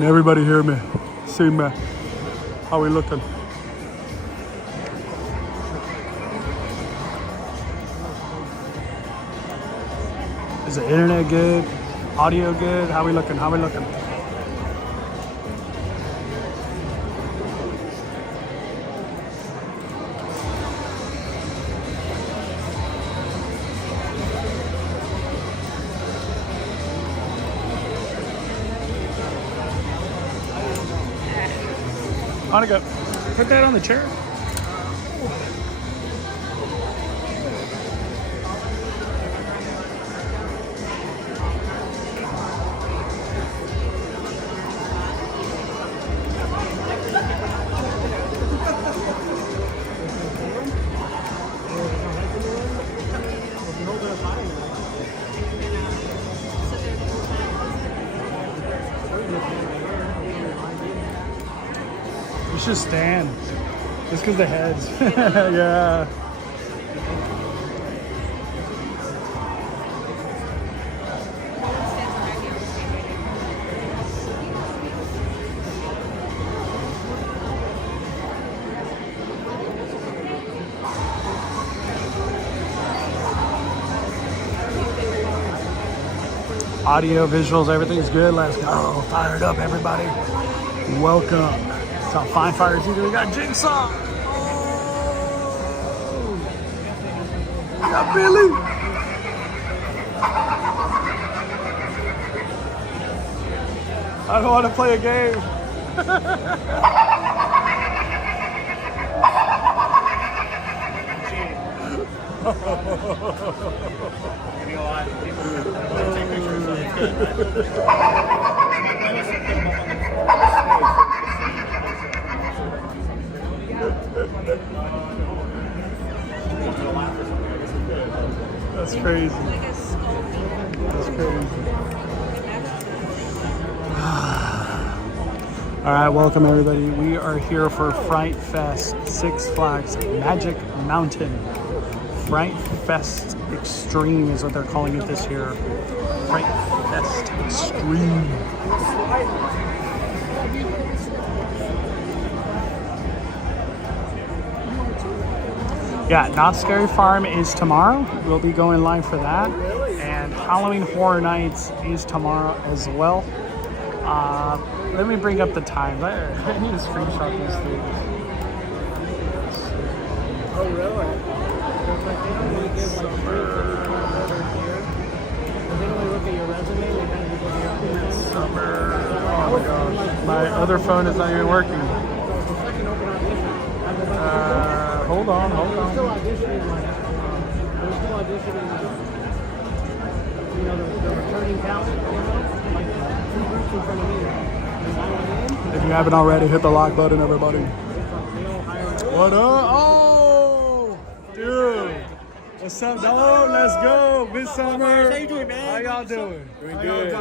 Can everybody hear me? See me? How we looking? Is the internet good? Audio good? How we looking? How we looking? Monica, put that on the chair. Just stand. Just because the heads. Yeah. Audio, visuals, everything's good. Let's go. Fired up, everybody. Welcome. Got Fine Fires either. We got Jigsaw. Oh, we got Billy. I don't want to play a game. That's crazy. That's crazy. All right, welcome everybody. We are here for Fright Fest, Six Flags Magic Mountain. Fright Fest Extreme is what they're calling it this year. Fright Fest Extreme. Yeah, Not Scary Farm is tomorrow. We'll be going live for that. And Halloween Horror Nights is tomorrow as well. Let me bring up the time. I need to screenshot these things. Oh, really? Midsummer. Oh my gosh. My other phone is not even working. Hold on. There's still auditioning, you know, the returning talent, like two groups in front of me. If you haven't already, hit the like button, everybody. What up? Oh, dude. What's up, dog? Let's go. Midsummer. How you doing, man? How y'all doing? Doing good.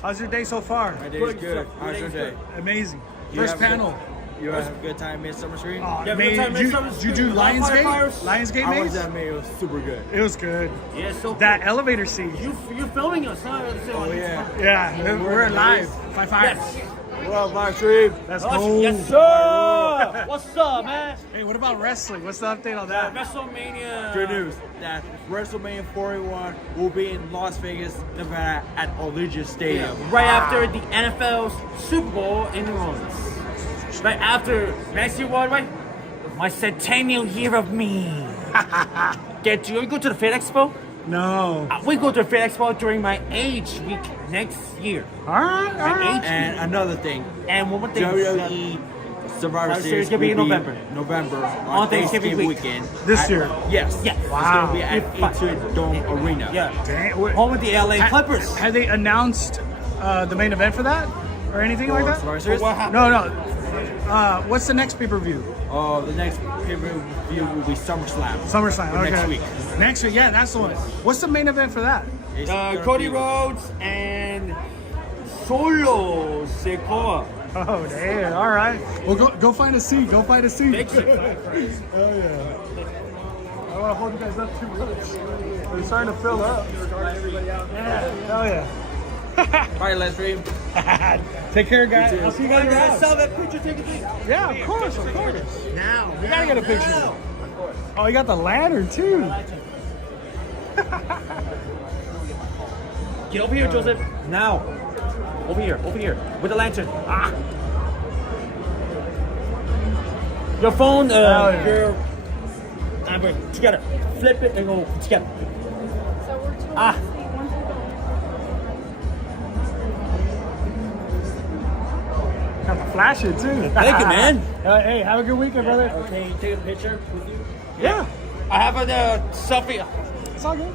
How's your day so far? My day is good. How's your day? Amazing. First panel. You have a good time Midsummer Screen? Oh, did you do Lionsgate? Lionsgate, How mate? was that, mate? It was super good. It was good. Yeah, so That elevator scene. you're filming us, huh? Oh, yeah. Yeah, we're live. Five. Yes. What up, Livestream? Let's go. Yes, sir. What's up, man? Hey, what about wrestling? What's the update on that? WrestleMania. Good news that WrestleMania 41 will be in Las Vegas, Nevada at Allegiant Stadium. Right after the NFL's Super Bowl in New Orleans. Right after next year, what, right? My centennial year of me. Get you go to the Fit Expo? No. We go to the Fit Expo during my age week next year. All right. My age And another thing, and one more thing. WWE Survivor Series gonna be in will November. on Thanksgiving weekend. This year? Yes. Yeah. It's Wow. going to be at Intuit Dome Arena. Yeah. Dang. Home with the LA Clippers. Have they announced the main event for that? Or anything like that? Survivor Series? No. What's the next pay-per-view? The next pay-per-view will be SummerSlam. SummerSlam, okay. Next week. Next week, yeah, that's the one. What's the main event for that? It's gonna Cody be- Rhodes and Solo Sikoa. Oh, damn. All right. Well, go find a seat. Go find a seat. Thank you. Oh, yeah. I don't want to hold you guys up too much. We're starting to fill up. Yeah. Hell yeah. Bye, Livestream. Take care, guys. I'll see you guys I gotta around. sell that picture. Take a picture. Yeah, of course, of course. Now. We gotta get a picture. Oh, you got the lantern too. Get over here, Joseph. Now. Over here, with the lantern. Ah. Your phone, your. Together. Flip it and go together. Ah. Got the flash it too. Thank you, man. Hey, have a good weekend, brother. Okay, take a picture with you. Yeah, I have a selfie. it's all good.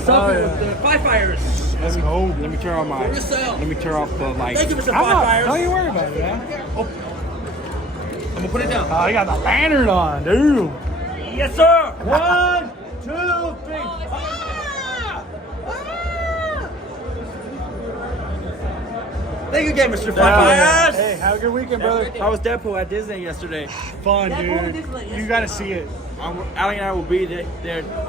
Selfie yeah. with the firefighters. Let's go. Let me turn off my. Yourself. Let me turn off the light. Thank you, Mr. I'm not. Firefighters. Don't you worry about it, man. Oh. I'm gonna put it down. Oh, you got the lantern on, dude. Yes, sir. 1, 2, 3. Thank you again, Mr. Firefighters. Hey, have a good weekend, brother. I was Deadpool at Disney yesterday. Fun, dude. You gotta see it. Ali and I will be there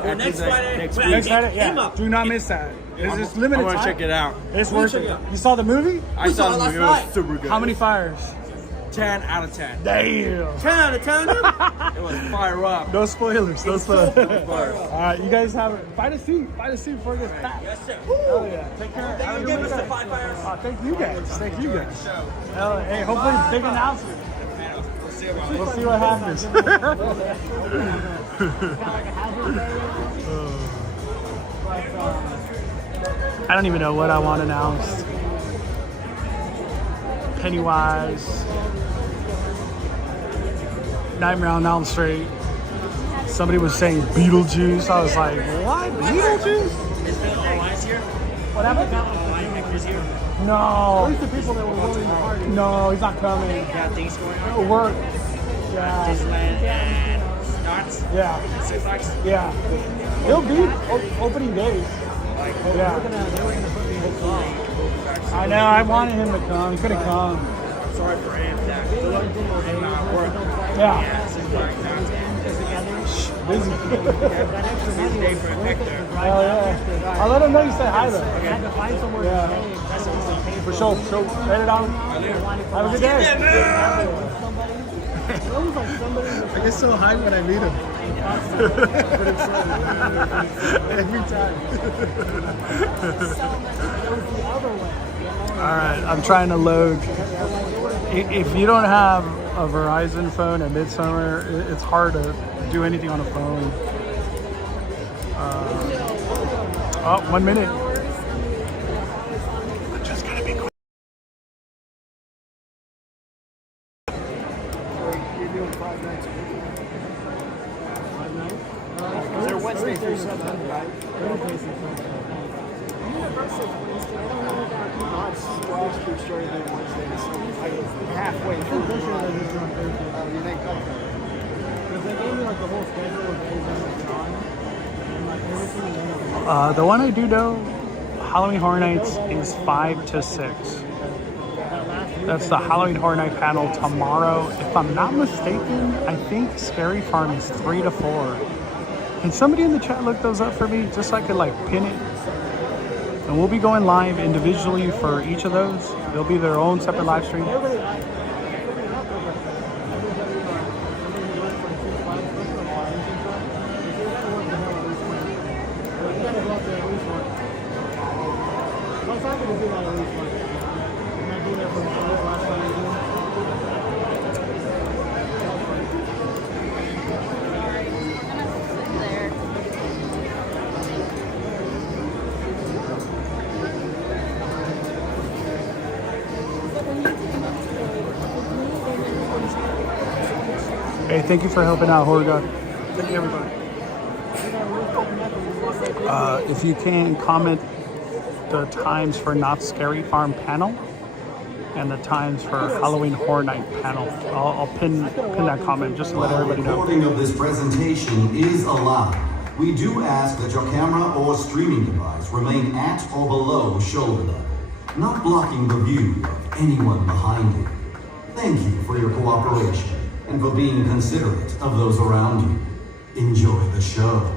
at next Disney Friday. next Wait, week. Next Friday, Aim yeah. up. Do not miss that. It's just I limited want time. to check it out. It's worth check it. it out. You saw the movie? I saw saw it the movie. It last was super good. How many fires? 10 out of 10. Damn. 10 out of 10. It was fire up. No spoilers. No spoilers. Fire. All right, you guys have it. Find a seat. Find a seat before it gets packed. Yes, sir. Hell yeah. Take care. Thank Have a you good again, Mr. weekend. Firefighters. Thank you guys. Thank you guys. Hey, hopefully big announcement. We'll see what happens. I don't even know what I want announced. Pennywise, Nightmare on Elm Street. Somebody was saying Beetlejuice. I was like, what? Beetlejuice? Is Bill Wise here? What happened? Is here? No. At least the people that were willing to party. No, he's not coming. Got things going on. Work. Yeah. Disneyland and Knots. Yeah. Six Flags. Yeah. He'll be opening days. Yeah. I know. I wanted him to come. He couldn't come. Sorry for him. That Philip and work. Yeah. Six Flags, Knots, and Busy. Day for Victor. Oh yeah. I'll let him know you said hi though. Okay. Yeah. For sure. So let it on. Have a good day. I get so high when I meet him. Every time. All right, I'm trying to load. If you don't have a Verizon phone at Midsummer, it's hard to do anything on a phone. 1 minute. I'm just gonna be quick. They're Wednesday through Sunday, right? Halfway through. The one I do know, Halloween Horror Nights is 5 to 6. That's the Halloween Horror Night panel tomorrow. If I'm not mistaken, I think Scary Farm is 3 to 4. Can somebody in the chat look those up for me, just so I could like pin it? And we'll be going live individually for each of those. They'll be their own separate live stream. Hey, thank you for helping out, Horror God. Thank you, everybody. If you can comment the times for Not Scary Farm panel and the times for Halloween Horror Night panel. I'll pin that comment just to let everybody know. Recording of this presentation is allowed. We do ask that your camera or streaming device remain at or below shoulder level, not blocking the view of anyone behind you. Thank you for your cooperation and for being considerate of those around you. Enjoy the show.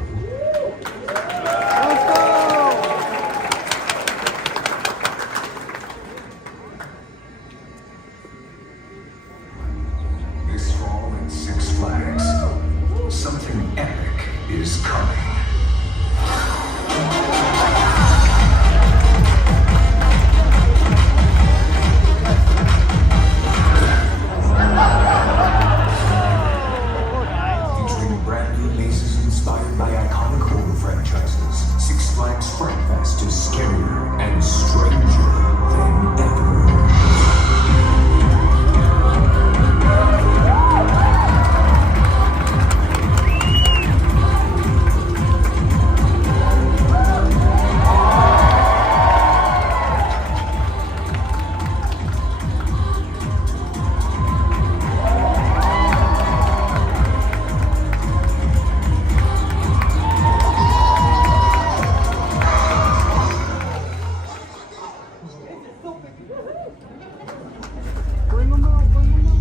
Bring them out, bring them out.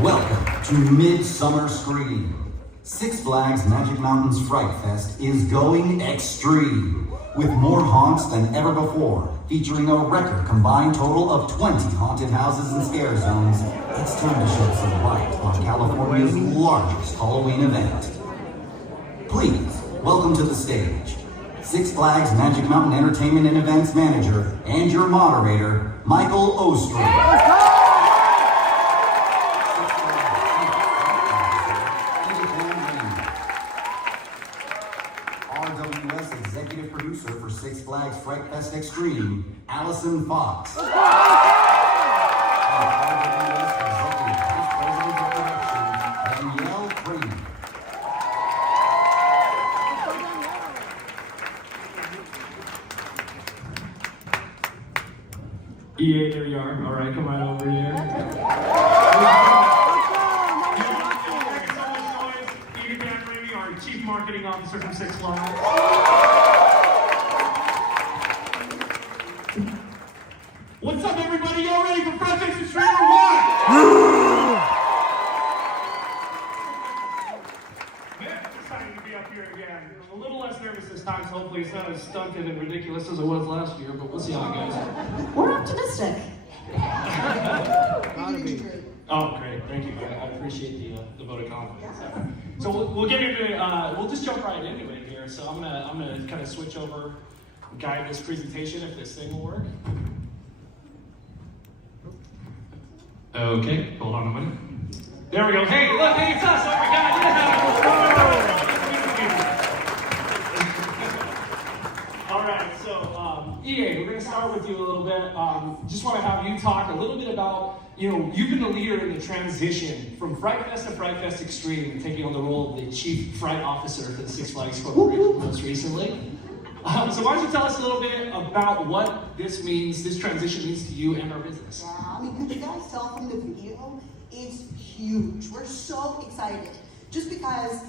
Welcome to Midsummer Scream. Six Flags Magic Mountain's Fright Fest is going extreme, with more haunts than ever before, featuring a record combined total of 20 haunted houses and scare zones. It's time to shed some light on California's largest Halloween event. Please, welcome to the stage, Six Flags Magic Mountain Entertainment and Events Manager and your moderator, Michael Ostrom. RWS Executive Producer for Six Flags Fright Fest Extreme, Allison Fox. And RWS Executive Vice President of Production, Danielle Kramer. EA, there you are. All right, come on over here. Our Chief Marketing Officer from Six Flags. What's up, everybody? Y'all ready for Fright Fest Extreme or what? Man, I'm excited to be up here again. I'm a little less nervous this time, so hopefully it's not as stunted and ridiculous as it was last year, but we'll see how it goes. We're optimistic. Oh, great. Thank you. I appreciate the vote of confidence. So we'll get into it. We'll just jump right into it here. So I'm gonna kind of switch over, guide this presentation if this thing will work. Okay, hold on a minute. There we go. Hey, look, hey, it's us. Oh my God, yeah. All right, so EA, we're gonna start with you a little bit. Just want to have you talk a little bit about, you've been the leader in the transition from Fright Fest to Fright Fest Extreme and taking on the role of the Chief Fright Officer for the Six Flags Corporation most recently. So why don't you tell us a little bit about what this transition means to you and our business? Yeah, could you guys tell from the video? It's huge. We're so excited. Just because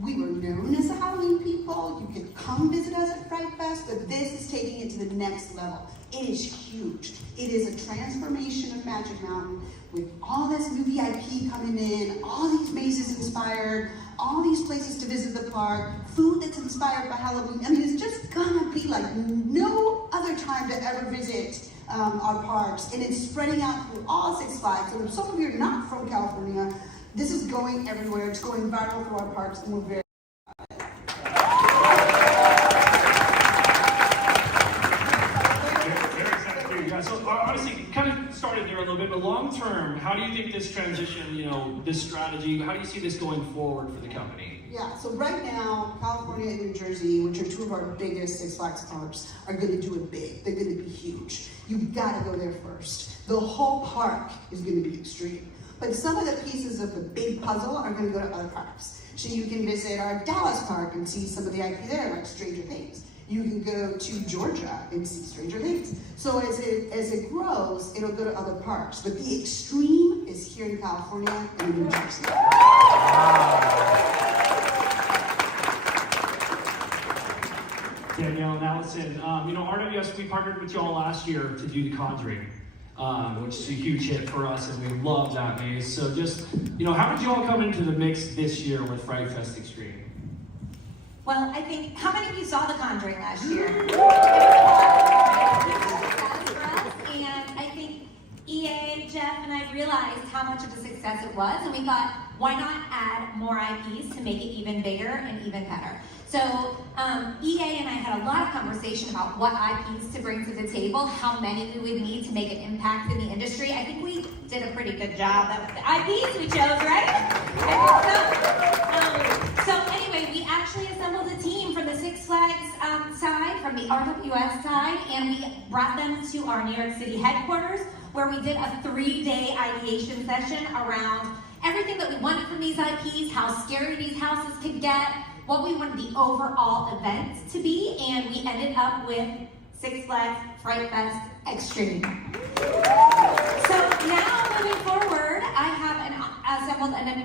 we were known as the Halloween people, you could come visit us at Fright Fest, but this is taking it to the next level. It is huge. It is a transformation of Magic Mountain with all this new VIP coming in, all these mazes inspired, all these places to visit the park, food that's inspired by Halloween. It's just gonna be like no other time to ever visit our parks. And it's spreading out through all Six Flags. So if some of you are not from California, this is going everywhere. It's going viral through our parks, and we're very So honestly, kind of started there a little bit, but long term, how do you think this transition, this strategy, how do you see this going forward for the company? Yeah, so right now, California and New Jersey, which are two of our biggest Six Flags parks, are going to do it big. They're going to be huge. You've got to go there first. The whole park is going to be extreme. But some of the pieces of the big puzzle are going to go to other parks. So you can visit our Dallas park and see some of the IP there, like Stranger Things. You can go to Georgia and see Stranger Things. So as it grows, it'll go to other parks. But the extreme is here in California and New Jersey. Danielle and Allison, RWS, we partnered with y'all last year to do the Conjuring, which is a huge hit for us, and we love that maze. So just, how did y'all come into the mix this year with Fright Fest Extreme? Well, I think, how many of you saw The Conjuring last year? And I think EA, Jeff, and I realized how much of a success it was, and we thought, why not add more IPs to make it even bigger and even better? So EA and I had a lot of conversation about what IPs to bring to the table, how many we would need to make an impact in the industry. I think we did a pretty good job. That was the IPs we chose, right? So anyway, we actually assembled a team from the Six Flags side, from the RWS side, and we brought them to our New York City headquarters, where we did a 3-day ideation session around everything that we wanted from these IPs, how scary these houses could get, what we wanted the overall event to be, and we ended up with Six Flags Fright Fest Extreme.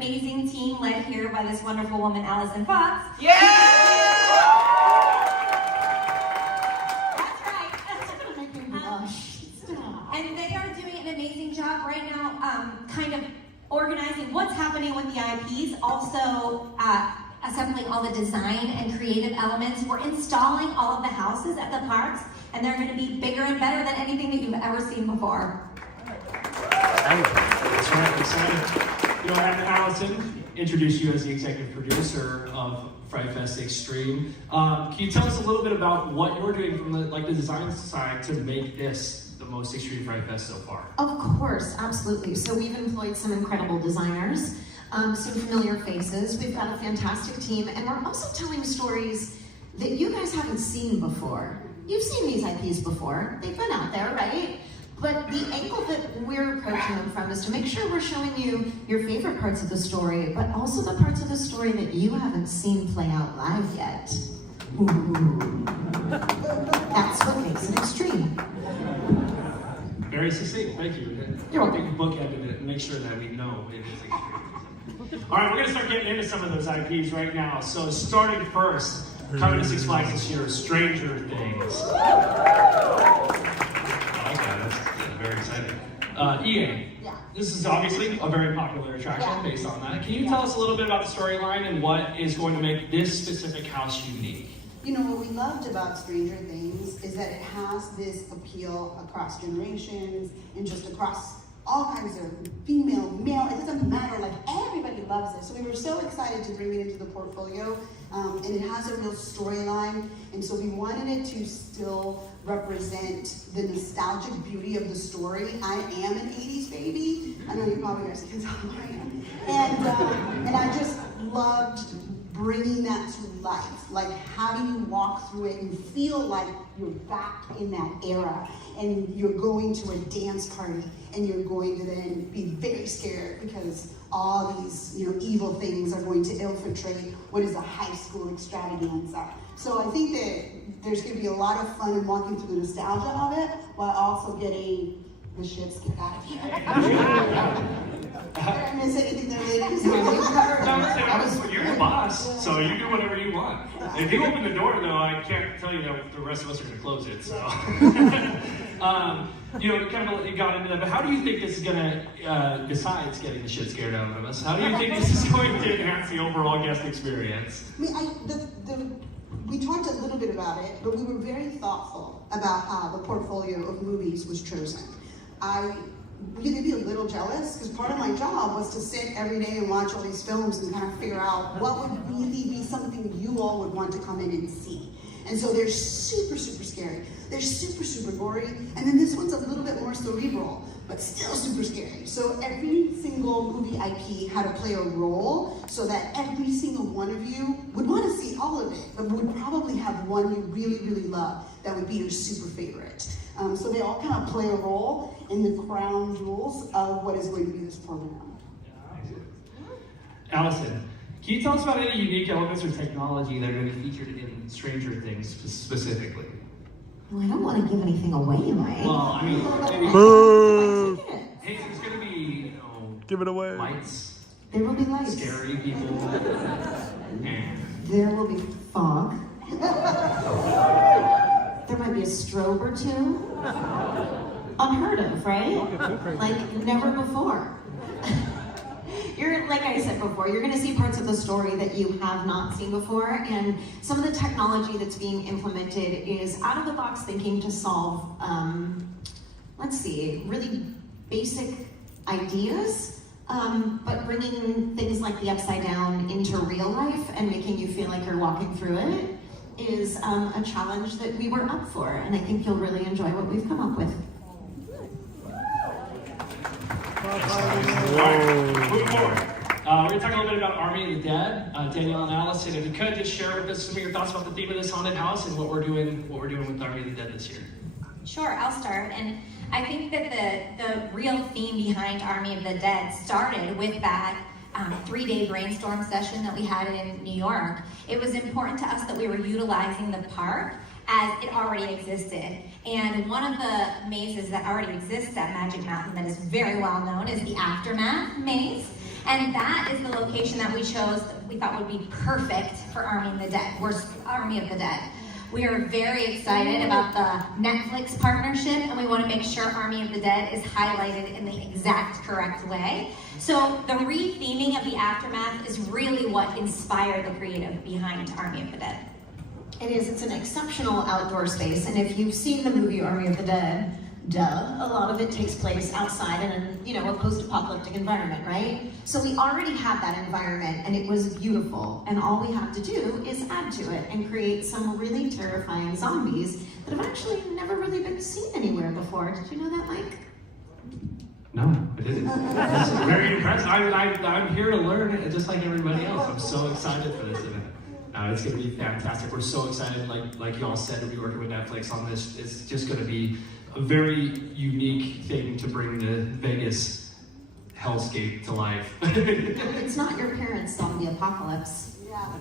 amazing team led here by this wonderful woman, Allison Fox. Yeah! That's right. And they are doing an amazing job right now, kind of organizing what's happening with the IPs, also assembling all the design and creative elements. We're installing all of the houses at the parks, and they're going to be bigger and better than anything that you've ever seen before. That's right, excited. You know, I have Allison introduce you as the executive producer of Fright Fest Extreme. Can you tell us a little bit about what you're doing from the design side to make this the most extreme Fright Fest so far? Of course, absolutely. So we've employed some incredible designers, some familiar faces. We've got a fantastic team, and we're also telling stories that you guys haven't seen before. You've seen these IPs before. They've been out there, right? But the angle that we're approaching them from is to make sure we're showing you your favorite parts of the story, but also the parts of the story that you haven't seen play out live yet. Ooh. That's what makes it extreme. Very succinct, thank you. You're I think bookended it and make sure that we know it is extreme. All right, we're going to start getting into some of those IPs right now. So starting first, coming to Six Flags this year, Stranger Things. Very exciting. EA, this is obviously a very popular attraction based on that. Can you tell us a little bit about the storyline and what is going to make this specific house unique? You know, what we loved about Stranger Things is that it has this appeal across generations and just across all kinds of female, male, it doesn't matter, like everybody loves it. So we were so excited to bring it into the portfolio, and it has a real storyline, and so we wanted it to still represent the nostalgic beauty of the story. I am an 80s baby. I know you probably guys can tell who I am. And I just loved bringing that to life, like having you walk through it and feel like you're back in that era, and you're going to a dance party, and you're going to then be very scared because all these, you know, evil things are going to infiltrate what is a high school extravaganza. So I think that there's going to be a lot of fun in walking through the nostalgia of it, while also getting the shit scared out of here. Did I miss anything there, ladies? You're the boss, so you do whatever you want. If you open the door, though, I can't tell you that the rest of us are going to close it. So, you know, kind of you got into that. But how do you think this is going to, besides getting the shit scared out of us, how do you think this is going to enhance the overall guest experience? I mean, we talked a little bit about it, but we were very thoughtful about how the portfolio of movies was chosen. You could be a little jealous, because part of my job was to sit every day and watch all these films and kind of figure out what would really be something you all would want to come in and see. And so they're super, super scary. They're super, super gory. And then this one's a little bit more cerebral, but still super scary. So every single movie IP had to play a role so that every single one of you would want to see all of it, but would probably have one you really, really love that would be your super favorite. So they all kind of play a role in the crown jewels of what is going to be this program. Allison, can you tell us about any unique elements or technology that are going to be featured in Stranger Things specifically? Well, I don't want to give anything away, Mike. Well, I mean, Boo! hey, there's going to be, you know, Give it away. lights, There will be lights. scary people, and There will be fog. There might be a strobe or two. Unheard of, right? Like never before. Like I said before, you're going to see parts of the story that you have not seen before, and some of the technology that's being implemented is out of the box thinking to solve, let's see, really basic ideas, but bringing things like the Upside Down into real life and making you feel like you're walking through it is a challenge that we were up for, and I think you'll really enjoy what we've come up with. All right, moving forward. We're going to talk a little bit about Army of the Dead. Danielle and Allison, if you could just share with us some of your thoughts about the theme of this haunted house and what we're doing with Army of the Dead this year. Sure, I'll start. And I think that the real theme behind Army of the Dead started with that 3-day brainstorm session that we had in New York. It was important to us that we were utilizing the park as it already existed. And one of the mazes that already exists at Magic Mountain that is very well known is the Aftermath maze. And that is the location that we chose that we thought would be perfect for Army of the Dead. We're Army of the Dead. We are very excited about the Netflix partnership, and we want to make sure Army of the Dead is highlighted in the exact correct way. So the re-theming of the Aftermath is really what inspired the creative behind Army of the Dead. It is, it's an exceptional outdoor space, and if you've seen the movie Army of the Dead, a lot of it takes place outside in a post-apocalyptic environment, right? So we already had that environment, and it was beautiful, and all we have to do is add to it and create some really terrifying zombies that have actually never really been seen anywhere before. Did you know that, Mike? No, I didn't. I'm very impressed. I'm here to learn just like everybody else. I'm so excited for this event. It's going to be fantastic. We're so excited, like you all said, to be working with Netflix on this. It's just going to be a very unique thing to bring the Vegas hellscape to life. It's not your parents' zombie apocalypse. Yeah.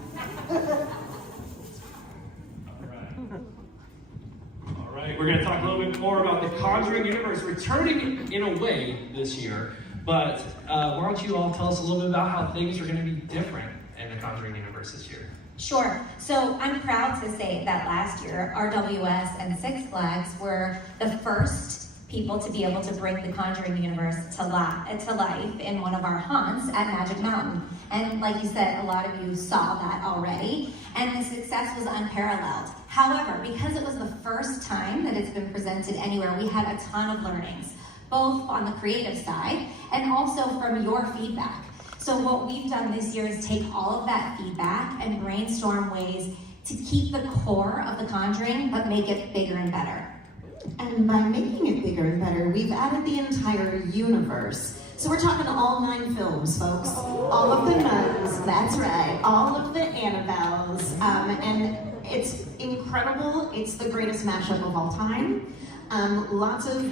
All right, we're going to talk a little bit more about the Conjuring Universe returning in a way this year. But why don't you all tell us a little bit about how things are going to be different in the Conjuring Universe this year? Sure. So I'm proud to say that last year, RWS and Six Flags were the first people to be able to bring the Conjuring Universe to life in one of our haunts at Magic Mountain. And like you said, a lot of you saw that already, and the success was unparalleled. However, because it was the first time that it's been presented anywhere, we had a ton of learnings, both on the creative side and also from your feedback. So what we've done this year is take all of that feedback and brainstorm ways to keep the core of The Conjuring, but make it bigger and better. And by making it bigger and better, we've added the entire universe. So we're talking all 9 films, folks. All of the nuns, that's right. All of the Annabelles. And it's incredible. It's the greatest mashup of all time. Lots of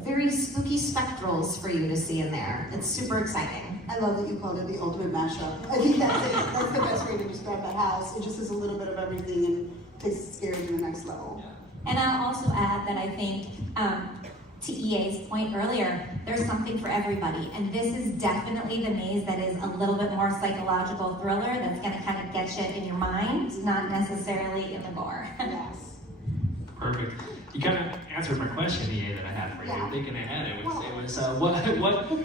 very spooky spectrals for you to see in there. It's super exciting. I love that you called it the ultimate mashup. I think that's it. That's the best way to describe the house. It just is a little bit of everything and takes it scary to the next level. And I'll also add that I think, to EA's point earlier, there's something for everybody. And this is definitely the maze that is a little bit more psychological thriller that's going to kind of get you in your mind, not necessarily in the gore. Yes. Perfect. You kind of answered my question, EA, that I had for you. Yeah. Thinking ahead, it was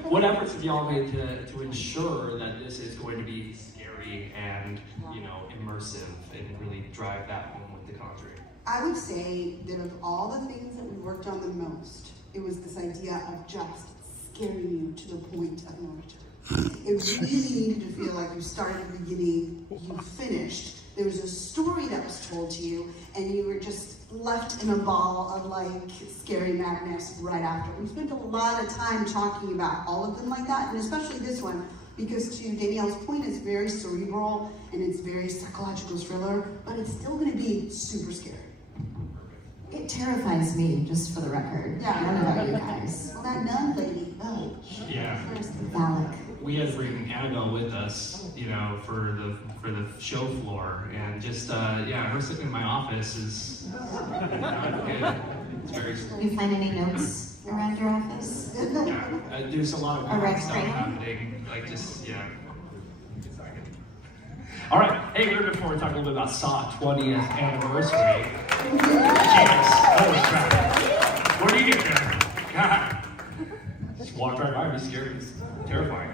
what efforts have y'all made to ensure that this is going to be scary and immersive and really drive that home with The Conjuring? I would say that of all the things that we worked on the most, it was this idea of just scaring you to the point of no return. It really needed to feel like you started at the beginning, you finished. There was a story that was told to you, and you were just left in a ball of like scary madness right after. We spent a lot of time talking about all of them like that, and especially this one, because to Danielle's point, it's very cerebral and it's very psychological thriller, but it's still going to be super scary. It terrifies me, just for the record. Yeah. I don't know about you guys. Well, that nun lady, oh. Yeah. Valak. We had to bring Annabelle with us, for the show floor, and just her sitting in my office is not good. It's very scary. You find any notes around your office? Yeah, there's a lot of A red stuff frame? happening, All right, hey, we're before we talk a little bit about Saw 20th anniversary. Cheers. Holy crap. Where do you get there? God. Just walked right by me, scared. It's terrifying.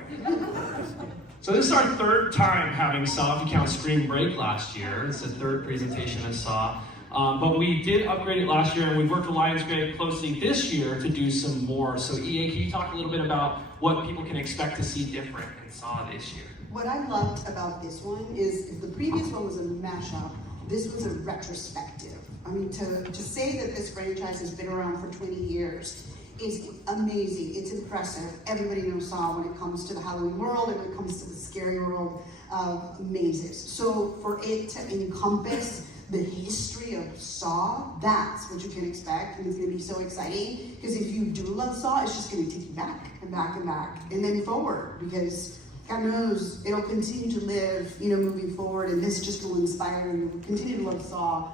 So this is our third time having Saw, if you count Spring Break last year. It's the third presentation of Saw. But we did upgrade it last year, and we've worked with Lionsgate closely this year to do some more. So EA, can you talk a little bit about what people can expect to see different in Saw this year? What I loved about this one is if the previous one was a mashup, this was a retrospective. I mean, to say that this franchise has been around for 20 years is amazing. It's impressive. Everybody knows Saw when it comes to the Halloween world and when it comes to the scary world of mazes. So for it to encompass the history of Saw, that's what you can expect, and it's going to be so exciting, because if you do love Saw, it's just going to take you back and back and back, and then forward, because God knows it'll continue to live, moving forward, and this just will inspire you to continue to love Saw,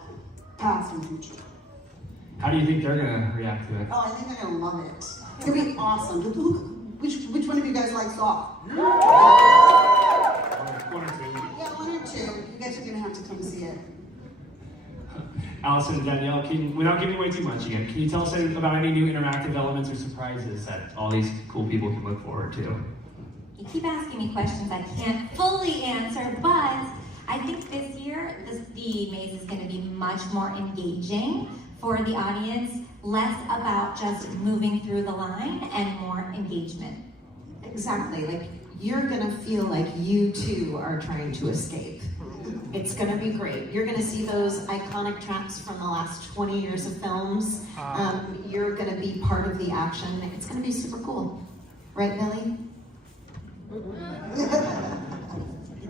past and future. How do you think they're going to react to it? Oh, I think they're going to love it. It's going to be awesome. Which one of you guys likes Saw? One or two. Yeah, one or two. You guys are gonna have to come see it. Allison and Danielle, without giving away too much again, can you tell us about any new interactive elements or surprises that all these cool people can look forward to? You keep asking me questions I can't fully answer, but I think this year the maze is going to be much more engaging for the audience, less about just moving through the line and more engagement. Exactly, like you're gonna feel like you too are trying to escape. It's gonna be great. You're gonna see those iconic traps from the last 20 years of films. You're gonna be part of the action. It's gonna be super cool. Right, Billy?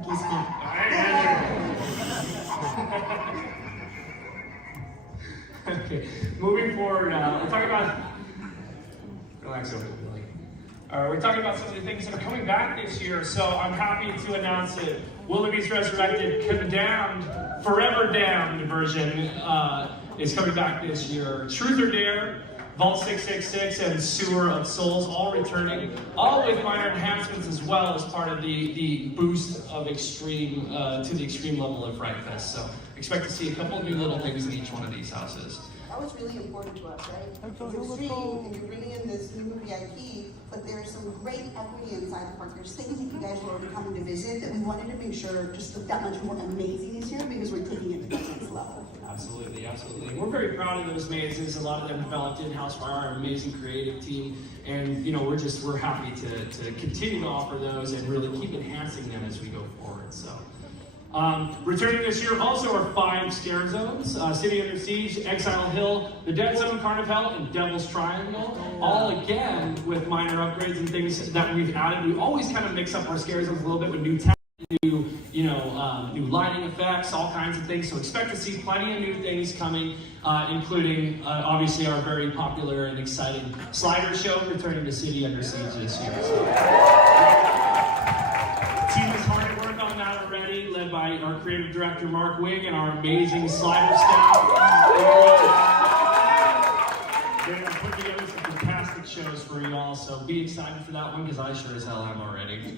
He's back. Okay, moving forward, we're talking about, relax over there, Billy. We're talking about some of the things that are coming back this year, so I'm happy to announce that Willoughby's Resurrected Condemned, Forever Damned version is coming back this year. Truth or Dare, Vault 666, and Sewer of Souls, all returning, all with minor enhancements as well as part of the boost of extreme, to the extreme level of Fright Fest. So expect to see a couple of new little things in each one of these houses. That was really important to us, right? It's extreme, and you're bringing in this new VIP, but there's some great equity inside the park. There's things that you guys were coming to visit that we wanted to make sure just looked that much more amazing this year because we're taking it to the next level. Absolutely, absolutely. We're very proud of those mazes. A lot of them developed in-house by our amazing creative team, and you know we're happy to continue to offer those and really keep enhancing them as we go forward. So. Returning this year also are 5 scare zones, City Under Siege, Exile Hill, the Dead Zone, Carn of Hell, and Devil's Triangle, all again with minor upgrades and things that we've added. We always kind of mix up our scare zones a little bit with new tech, new lighting effects, all kinds of things, so expect to see plenty of new things coming, including obviously our very popular and exciting slider show returning to City Under Siege this year. So. Team is hard at work on that already, led by our creative director Mark Wing and our amazing slider staff. They're going to put together some fantastic shows for you all, so be excited for that one because I sure as hell am already.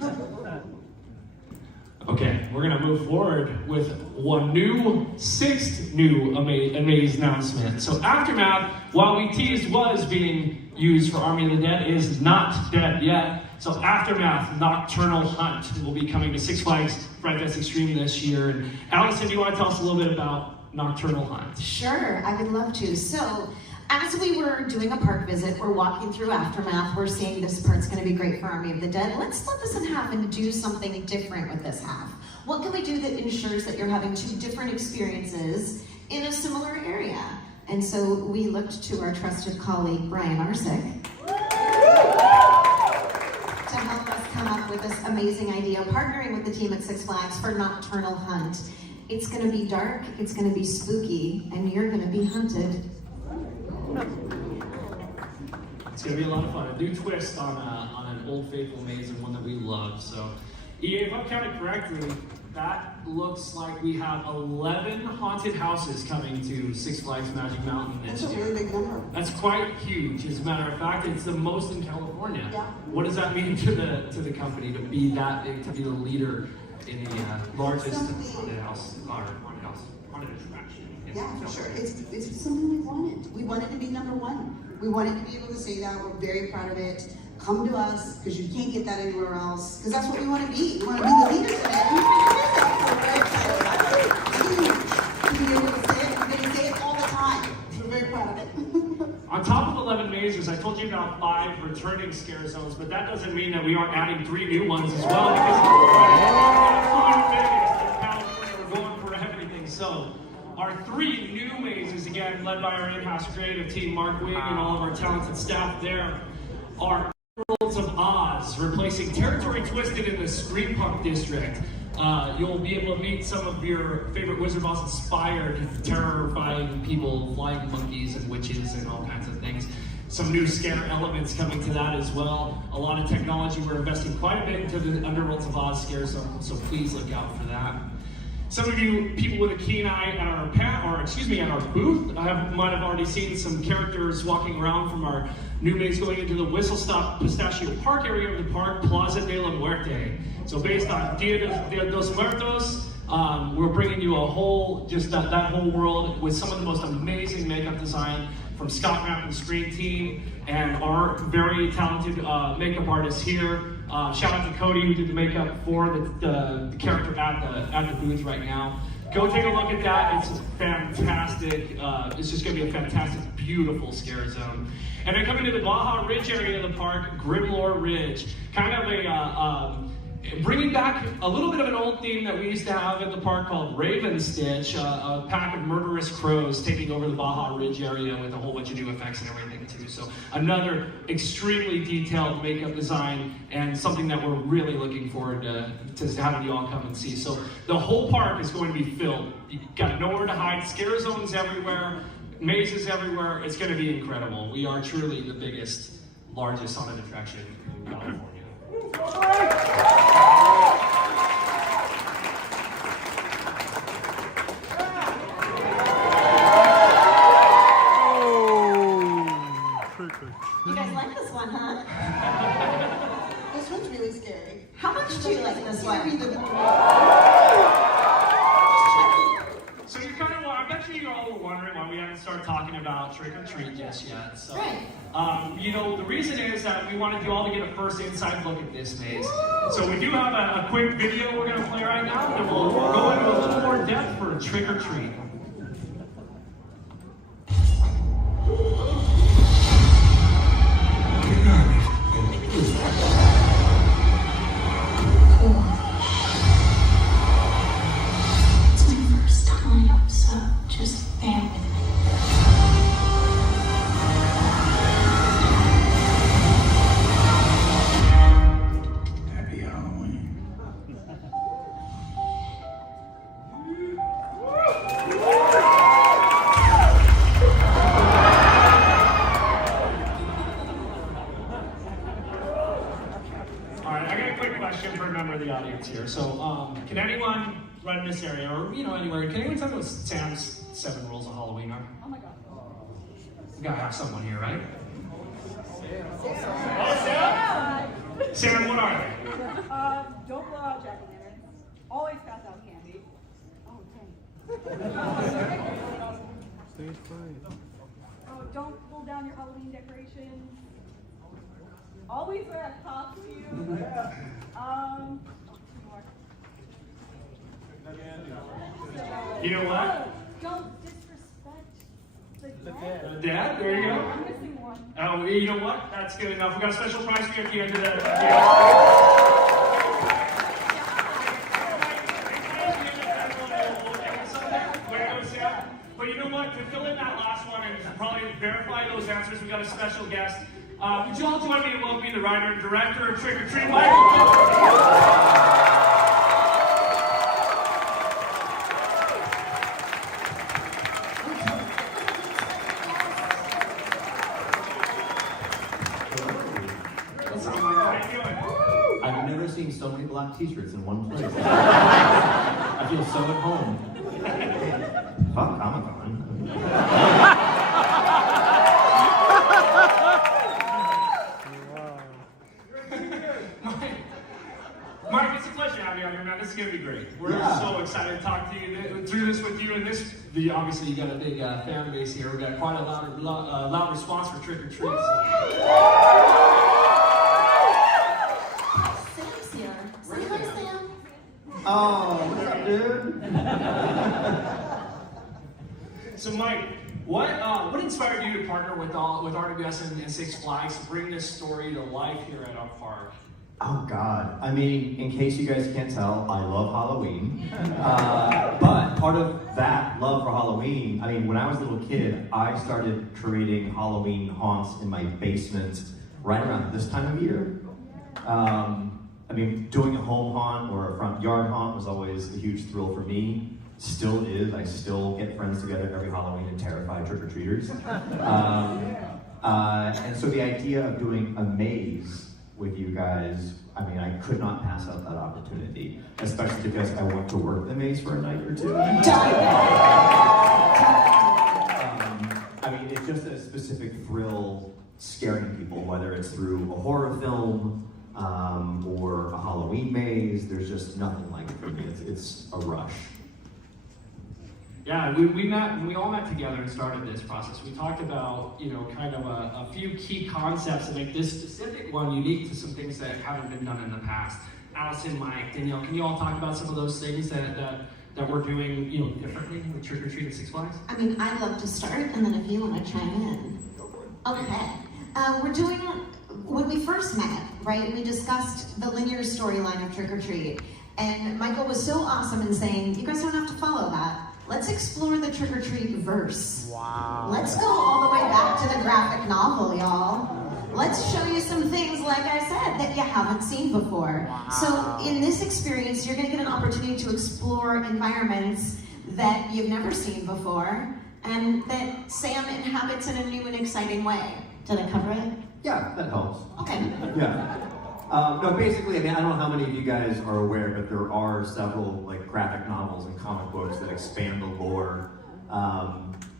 Okay, we're going to move forward with one new, 6th new Amaze announcement. So Aftermath, while we teased was being used for Army of the Dead, is not dead yet. So Aftermath, Nocturnal Hunt will be coming to Six Flags Fright Fest Extreme this year. And Allison, do you want to tell us a little bit about Nocturnal Hunt? Sure, I would love to. So, as we were doing a park visit, we're walking through Aftermath, we're seeing this part's gonna be great for Army of the Dead. Let's split this in half and do something different with this half. What can we do that ensures that you're having 2 different experiences in a similar area? And so we looked to our trusted colleague, Brian Arsick, to help us come up with this amazing idea, partnering with the team at Six Flags for Nocturnal Hunt. It's gonna be dark, it's gonna be spooky, and you're gonna be hunted. It's going to be a lot of fun. A new twist on an old faithful maze and one that we love. So, EA, if I'm counting correctly, that looks like we have 11 haunted houses coming to Six Flags Magic Mountain this year. That's a really big number. That's quite huge. As a matter of fact, it's the most in California. Yeah. What does that mean to the company to be that big, to be the leader in the largest haunted house attraction? Yeah, for sure. It's something we wanted. We wanted to be number 1. We wanted to be able to say that. We're very proud of it. Come to us, because you can't get that anywhere else. Because that's what we want to be. We want to be the leaders in it. And we're very excited about it. It's huge. To be able to say it. We're going to say it all the time. We're very proud of it. On top of 11 mazes, I told you about 5 returning scare zones, but that doesn't mean that we aren't adding 3 new ones as well. Because we're going for everything. So, our 3 new mazes, again, led by our in-house creative team, Mark Wing, and all of our talented staff there, are Worlds of Oz, replacing Territory Twisted in the Scream Punk District. You'll be able to meet some of your favorite Wizard Boss inspired, terrifying people, flying monkeys and witches and all kinds of things. Some new scare elements coming to that as well. A lot of technology. We're investing quite a bit into the Underworlds of Oz scare zone, so please look out for that. Some of you people with a keen eye at our at our booth might have already seen some characters walking around from our new maze going into the Whistle Stop Pistachio Park area of the park, Plaza de la Muerte. So based on Dia de los Muertos, we're bringing you a whole, just that whole world with some of the most amazing makeup design from Scott Rapp and the Screen team and our very talented makeup artists here. Shout out to Cody who did the makeup for the character at the booth right now. Go take a look at that. It's fantastic. It's just going to be a fantastic, beautiful scare zone. And then coming to the Baja Ridge area of the park, Grimlore Ridge. Kind of a bringing back a little bit of an old theme that we used to have at the park called Raven Stitch, a pack of murderous crows taking over the Baja Ridge area with a whole bunch of new effects and everything too. So another extremely detailed makeup design and something that we're really looking forward to having you all come and see. So the whole park is going to be filled. You've got nowhere to hide, scare zones everywhere, mazes everywhere. It's going to be incredible. We are truly the biggest, largest haunted attraction in California. You guys like this one, huh? This one's really scary. How much do you like this one? So you kind of, I bet you all were wondering why we haven't started talking about trick or treat just yet. So, you know, the reason is that we wanted you all to get a first inside look at this maze. So we do have a quick video we're going to play right now, and we'll go into a little more depth for trick or treat. It's my first time, so just bear with me. Happy Halloween. The audience here. So, can anyone right in this area, or anywhere, can anyone tell me what Sam's 7 rules of Halloween are? Oh my God. You gotta have someone here, right? Sam. Sam, what are they? Don't blow out jack-o'-lanterns. Always pass out candy. Oh, dang. Oh, don't pull down your Halloween decorations. Always wear a costume. You know what? Don't disrespect the dead. Dad, there you go. I'm missing one. Oh, you know what? That's good enough. We got a special prize for you at the end of that. But you know what? To fill in that last one and probably verify those answers, we got a special guest. Would you all join me in welcoming the writer and director of Trick or Treat, Michael? I've never seen so many black t-shirts in one place. I feel so at home. Fuck Comic-Con. Mark, it's a pleasure having you on here, man. This is going to be great. We're so excited to talk to you, through this with you. And obviously, you got a big fan base here. We've got quite a loud response for Trick or Treat. Sam's here. Say hi, Sam. Oh, what's up, dude? So, Mike, what inspired you to partner with RWS and Six Flags to bring this story to life here at our park? Oh God, I mean, in case you guys can't tell, I love Halloween. But part of that love for Halloween, I mean, when I was a little kid, I started creating Halloween haunts in my basement right around this time of year. I mean, doing a home haunt or a front yard haunt was always a huge thrill for me. Still is. I still get friends together every Halloween and terrify trick-or-treaters. And so the idea of doing a maze with you guys, I mean, I could not pass up that opportunity, especially because I want to work the maze for a night or two. I mean, it's just a specific thrill scaring people, whether it's through a horror film or a Halloween maze. There's just nothing like it for me. It's a rush. Yeah, we all met together and started this process. We talked about, kind of a few key concepts to make this specific one unique to some things that haven't been done in the past. Allison, Mike, Danielle, can you all talk about some of those things that we're doing, differently with Trick or Treat at Six Flags? I mean, I'd love to start, and then if you want to chime in. Okay. We're doing, when we first met, right, we discussed the linear storyline of Trick or Treat, and Michael was so awesome in saying, you guys don't have to follow that. Let's explore the Trick or Treat verse. Wow. Let's go all the way back to the graphic novel, y'all. Let's show you some things, like I said, that you haven't seen before. Wow. So in this experience, you're gonna get an opportunity to explore environments that you've never seen before, and that Sam inhabits in a new and exciting way. Did I cover it? Yeah, that helps. Okay. Yeah. No, basically, I mean, I don't know how many of you guys are aware, but there are several like graphic novels and comic books that expand the lore.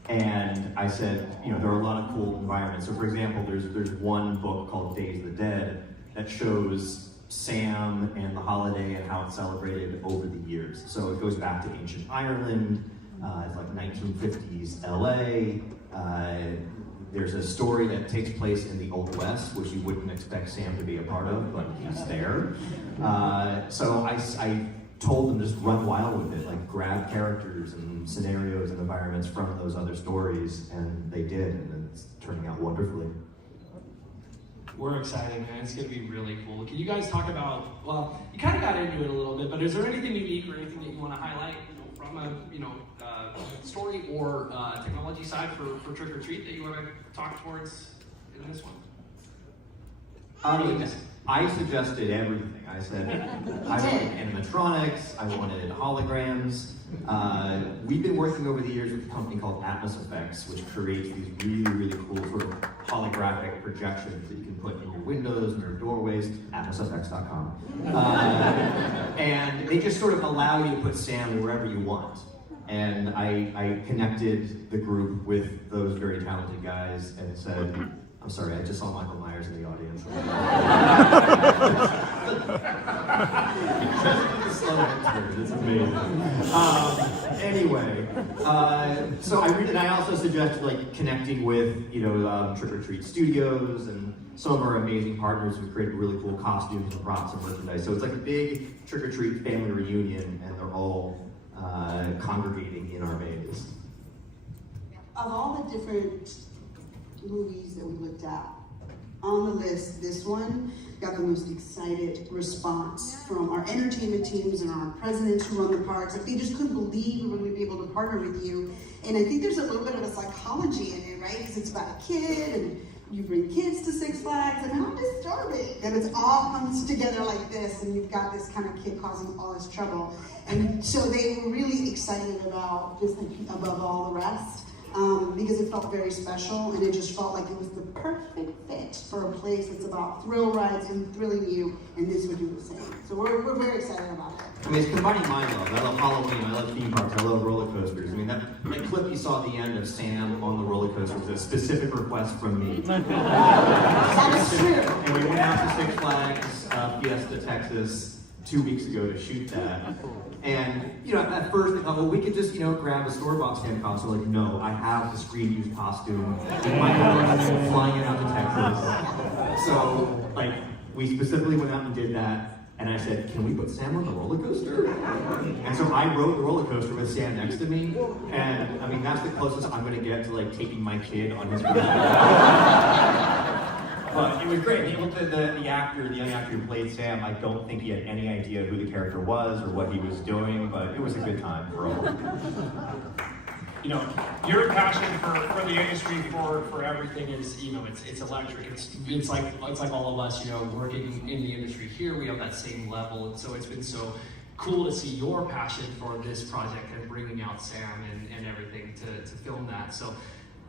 And I said, there are a lot of cool environments. So for example, there's one book called Days of the Dead that shows Sam and the holiday and how it's celebrated over the years. So it goes back to ancient Ireland, it's like 1950s LA. There's a story that takes place in the Old West, which you wouldn't expect Sam to be a part of, but he's there. So I told them just run wild with it, like grab characters and scenarios and environments from those other stories, and they did, and it's turning out wonderfully. We're excited, man. It's going to be really cool. Can you guys talk about, well, you kind of got into it a little bit, but is there anything unique or anything that you want to highlight, from a, story or technology side for Trick or Treat that you want to talk towards in this one? I suggested everything. I said I wanted animatronics, I wanted holograms. We've been working over the years with a company called Atmos Effects, which creates these really, really cool sort of holographic projections that you can put in your windows and your doorways, atmosfx.com. And they just sort of allow you to put Sam wherever you want. And I connected the group with those very talented guys and said, I'm sorry, I just saw Michael Myers in the audience. It's amazing. Anyway, so I also suggested like connecting with Trick or Treat Studios and some of our amazing partners who created really cool costumes and props and merchandise. So it's like a big Trick or Treat family reunion, and they're all congregating in our maze. Of all the different movies that we looked at, on the list, this one got the most excited response from our entertainment teams and our presidents who run the parks. Like, they just couldn't believe we were going to be able to partner with you. And I think there's a little bit of a psychology in it, right? Because it's about a kid, and you bring kids to Six Flags, and how disturbing that it all comes together like this, and you've got this kind of kid causing all this trouble. And so they were really excited about this above all the rest. Because it felt very special, and it just felt like it was the perfect fit for a place that's about thrill rides and thrilling you, and this would do the same. So we're very excited about it. I mean, it's combining my love. I love Halloween, I love theme parks, I love roller coasters. I mean, that clip you saw at the end of Sam on the roller coaster was a specific request from me. That is true. And we went out to Six Flags, Fiesta, Texas, 2 weeks ago to shoot that. And, at first they thought, well, we could just, grab a store-bought stand costume. Like, no, I have the screen-used costume. Michael flying it out to Texas. So, we specifically went out and did that. And I said, can we put Sam on the roller coaster? And so I rode the roller coaster with Sam next to me. And, I mean, that's the closest I'm going to get to, taking my kid on his But it was great. He looked at the actor, the young actor who played Sam. I don't think he had any idea who the character was or what he was doing, but it was a good time for all. Your passion for the industry, for everything is, it's electric. It's like all of us, working in the industry here, we have that same level. And so it's been so cool to see your passion for this project and bringing out Sam and everything to film that. So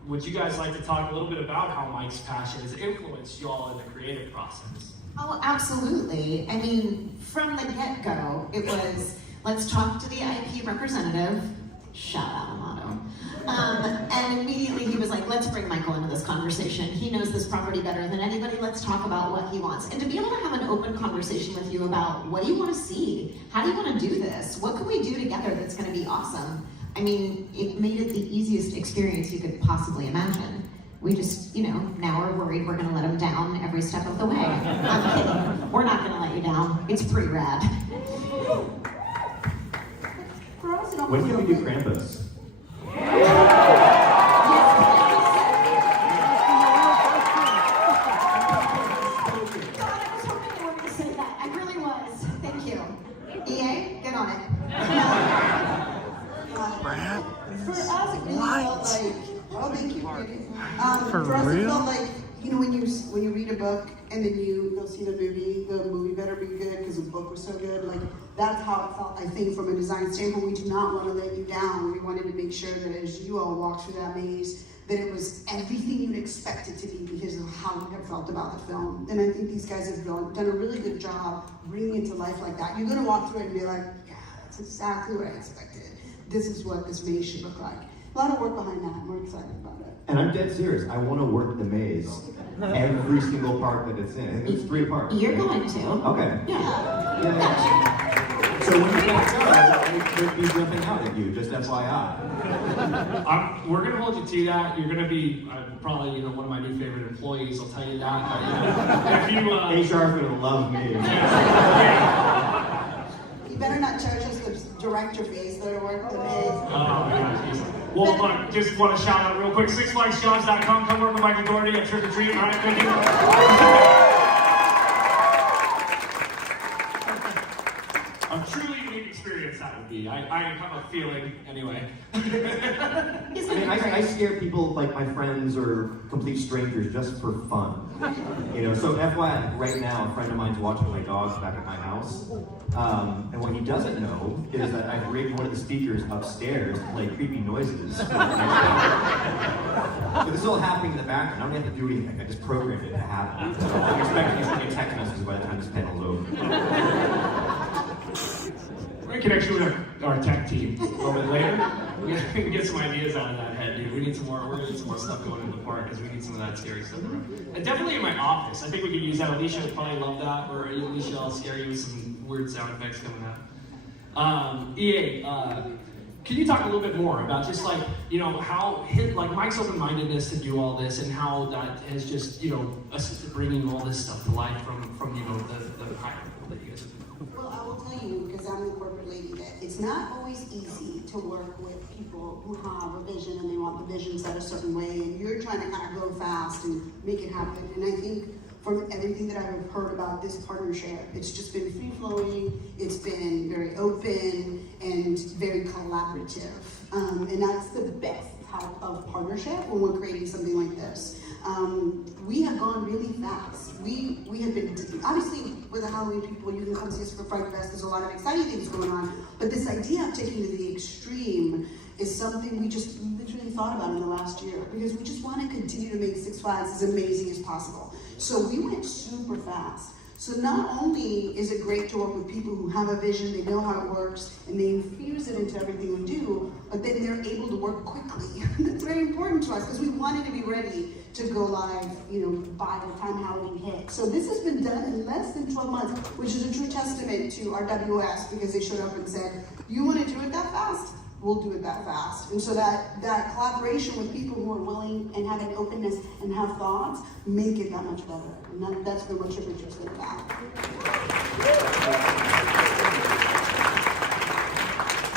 would you guys like to talk a little bit about how Mike's passion has influenced y'all in the creative process? Oh, absolutely. I mean, from the get-go, it was, let's talk to the IP representative, shout out Amato. And immediately he was like, let's bring Michael into this conversation. He knows this property better than anybody. Let's talk about what he wants. And to be able to have an open conversation with you about what do you want to see? How do you want to do this? What can we do together that's going to be awesome? I mean, it made it the easiest experience you could possibly imagine. We just, now we're worried we're gonna let him down every step of the way. I'm kidding. We're not gonna let you down. It's pretty rad. When can we do Krampus? EA, get on it. For us, it really felt like, oh, thank you. For us, real? it felt like, when you read a book and then you go see the movie better be good because the book was so good. Like, that's how it felt, I think, from a design standpoint. We do not want to let you down. We wanted to make sure that as you all walked through that maze, that it was everything you'd expect it to be because of how you have felt about the film. And I think these guys have done a really good job bringing it to life like that. You're going to walk through it and be like, yeah, that's exactly what I expected. This is what this maze should look like. A lot of work behind that, and we're excited about it. And I'm dead serious. I want to work the maze. Every single part that it's in. I think it's 3 parts. You're going to. Okay. Yeah. So when you guys go, I could be jumping out at you, just FYI. We're going to hold you to that. You're going to be probably one of my new favorite employees, I'll tell you that. But, if you, HR is going to love me. You better not charge us the director fees that are worth the maze. Oh my gosh. Well, look, just want to shout out real quick, SixFlagsJobs.com. Come work with Michael Doherty at Trick or Treat. All right, thank you. A truly unique experience that would be. I have a feeling, anyway. I scare people like my friends or complete strangers just for fun. So FYI, right now, a friend of mine's watching my dogs back at my house. And what he doesn't know is that I've rigged one of the speakers upstairs to play creepy noises. So this is all happening in the background. I don't have to do anything. I just programmed it to happen. So I'm expecting he's going to get text messages by the time this panel's over. We're in connection with our tech team a little bit later. We can get some ideas out of that head, dude. We're gonna need some more stuff going into the park because we need some of that scary stuff around. And definitely in my office. I think we could use that. Alicia would probably love that. Or Alicia, I'll scare you with some weird sound effects coming out. EA, can you talk a little bit more about just how Mike's open-mindedness to do all this and how that has just us bringing all this stuff to life from the higher level that you guys have done. Well, I will tell you, because I'm the corporate lady, that it's not always easy to work with people who have a vision and they want the vision set a certain way, and you're trying to kind of go fast and make it happen. And I think from everything that I've heard about this partnership, it's just been free-flowing, it's been very open, and very collaborative. And that's the best type of partnership when we're creating something like this. We have gone really fast. We have been, obviously, we're the Halloween people, you can come see us for Fright Fest, there's a lot of exciting things going on, but this idea of taking it to the extreme is something we just literally thought about in the last year, because we just want to continue to make Six Flags as amazing as possible. So we went super fast. So not only is it great to work with people who have a vision, they know how it works, and they infuse it into everything we do, but then they're able to work quickly. That's very important to us, because we wanted to be ready to go live, by the time Halloween hit. So this has been done in less than 12 months, which is a true testament to our WS, because they showed up and said, you want to do it that fast? We'll do it that fast. And so that collaboration with people who are willing and have an openness and have thoughts, make it that much better. And that's been what Trick or Treat's been about.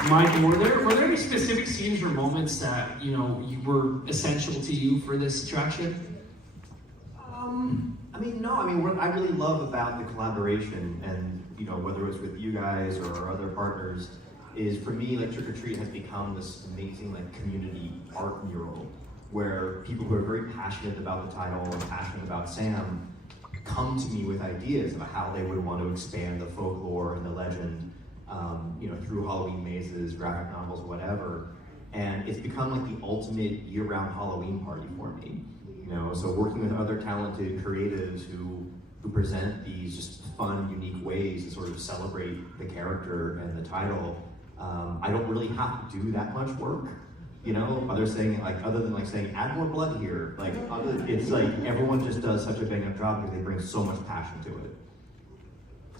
Mike, were there any specific scenes or moments that you were essential to you for this attraction? What I really love about the collaboration, and whether it's with you guys or our other partners, is for me, Trick or Treat has become this amazing community art mural where people who are very passionate about the title and passionate about Sam come to me with ideas about how they would want to expand the folklore and the legend, through Halloween mazes, graphic novels, whatever. And it's become the ultimate year-round Halloween party for me. So working with other talented creatives who who present these just fun, unique ways to sort of celebrate the character and the title. I don't really have to do that much work, you know. Other than like saying add more blood here, like it's like everyone just does such a bang-up job because they bring so much passion to it.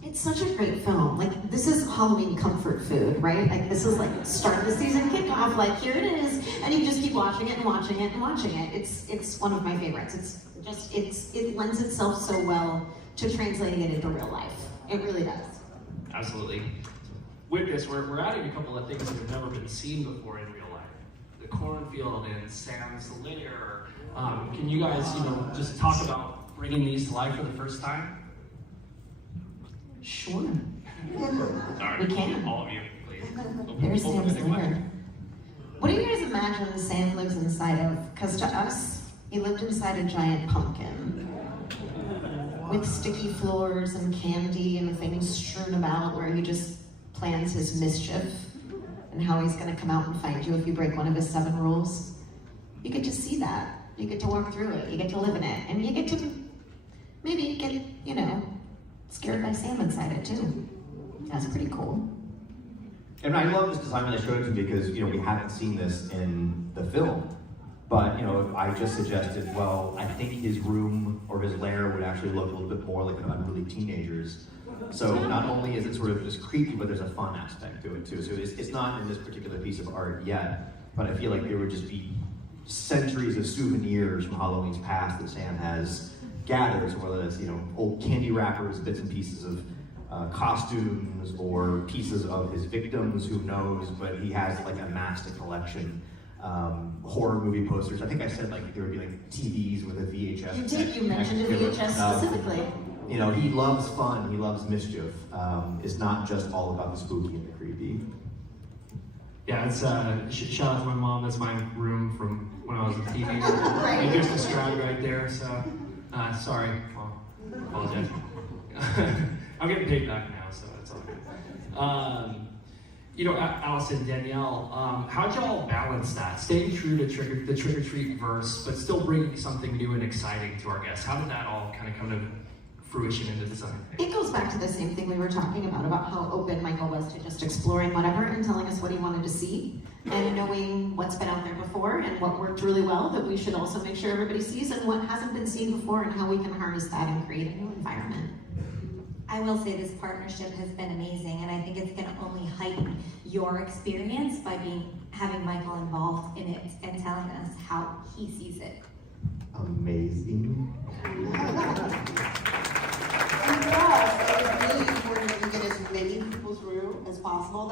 It's such a great film. Like, this is Halloween comfort food, right? Like, this is like start of the season kickoff, like here it is, and you just keep watching it and watching it and watching it. It's one of my favorites. It lends itself so well to translating it into real life. It really does. Absolutely. With this, we're adding a couple of things that have never been seen before in real life. The cornfield and Sam's lair. Can you guys, just talk about bringing these to life for the first time? Sure. Sorry, We can. all of you, please. There's Open Sam's the mic. lair. What do you guys imagine Sam lives inside of? Because to us, he lived inside a giant pumpkin with sticky floors and candy and things strewn about where he just plans his mischief and how he's going to come out and find you if you break one of his 7 rules. You get to see that. You get to walk through it. You get to live in it. And you get to maybe get, scared by Sam inside it too. That's pretty cool. And I love this design when they showed it to me because, we haven't seen this in the film. But, I just suggested, well, I think his room or his lair would actually look a little bit more like an unruly teenager's. So not only is it sort of just creepy, but there's a fun aspect to it too. So it's not in this particular piece of art yet, but I feel like there would just be centuries of souvenirs from Halloween's past that Sam has gathered. So whether that's, old candy wrappers, bits and pieces of costumes, or pieces of his victims, who knows, but he has like amassed a collection. Horror movie posters. I think I said like there would be like TVs with a VHS. You did. You mentioned a VHS specifically. He loves fun. He loves mischief. It's not just all about the spooky and the creepy. Yeah, it's shout out to my mom. That's my room from when I was a teenager. And there's the stride right there. So sorry, Mom. Apologize. I'm getting paid back now, so it's all good. Allison, Danielle, how'd y'all balance that? Staying true to the trick-or-treat verse, but still bringing something new and exciting to our guests. How did that all kind of come to fruition in the design? It goes back to the same thing we were talking about how open Michael was to just exploring whatever and telling us what he wanted to see, and knowing what's been out there before and what worked really well that we should also make sure everybody sees, and what hasn't been seen before and how we can harness that and create a new environment. I will say this partnership has been amazing, and I think it's going to only heighten your experience by having Michael involved in it and telling us how he sees it. Amazing. And for us, it was really important that we get as many people through as possible.